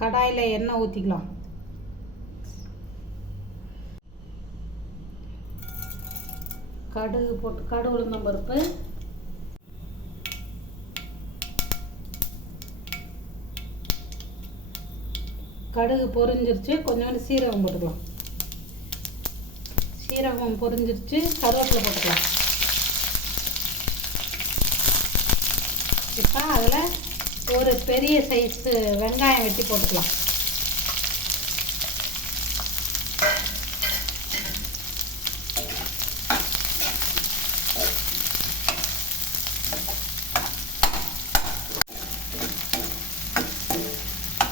கடாயில் எண்ணெய் ஊற்றிக்கலாம். கடுகு போட்டு கடுகு உளுந்தம் பருப்பு, கடுகு பொரிஞ்சிருச்சு. கொஞ்சோண்டு சீரகம் போட்டுக்கலாம். சீரகம் பொரிஞ்சிருச்சு. கருவேப்பிலை போட்டுக்கலாம். இப்போ அதில் ஒரு பெரிய சைஸு வெங்காயம் வெட்டி போட்டுக்கலாம்.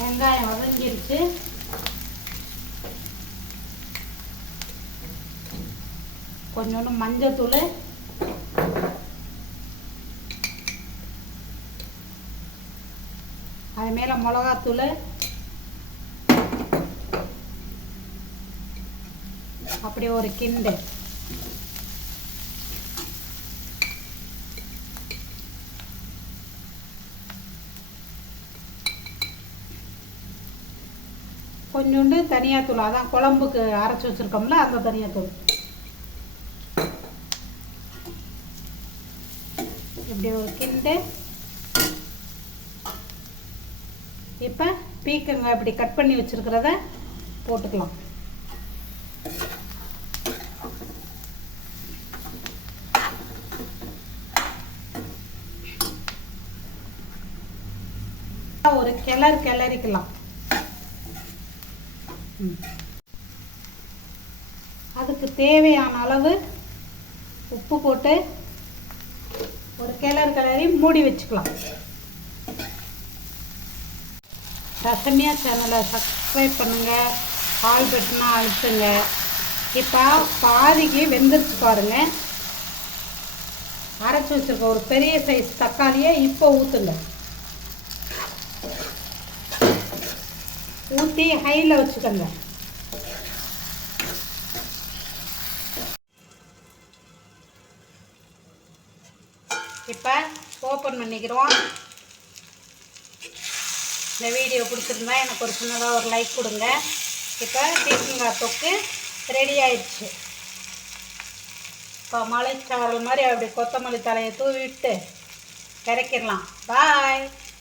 வெங்காயம் வதங்கிருச்சு. கொஞ்சோண்டு மஞ்சத்தூள், அது மேலே மிளகாத்தூள், அப்படி ஒரு கிண்டு. கொஞ்சோண்டு தனியாத்தூள், அதான் குழம்புக்கு அரைச்சி வச்சுருக்கோம்ல அந்த தனியாத்தூள். இப்படி ஒரு கிண்டு. இப்போ பீக்கங்காய் இப்படி கட் பண்ணி வச்சுருக்கிறத போட்டுக்கலாம். ஒரு கிளறிக்கலாம். அதுக்கு தேவையான அளவு உப்பு போட்டு ஒரு கிளறி மூடி வச்சுக்கலாம். ரசமியா சேனலை சப்ஸ்கிரைப் பண்ணுங்கள், ஆல் பட்டனை அழுத்துங்க. இப்போ பாதிக்கு வெந்துருச்சு பாருங்கள். அரைச்சி வச்சுருக்க ஒரு பெரிய சைஸ் தக்காளியை இப்போ ஊற்றுங்க. ஊற்றி ஹையில் வச்சுக்கோங்க. இப்போ ஓப்பன் பண்ணிக்கிறோம். இந்த வீடியோ பிடிச்சிருந்தா எனக்கு ஒரு சின்னதாக ஒரு லைக் கொடுங்க. இப்போ பீக்கங்காய் தொக்கு ரெடி ஆயிடுச்சு. இப்போ மலைச்சாரல் மாதிரி அப்படி கொத்தமல்லி தலையை தூவி விட்டு இறக்கிடலாம். பாய்.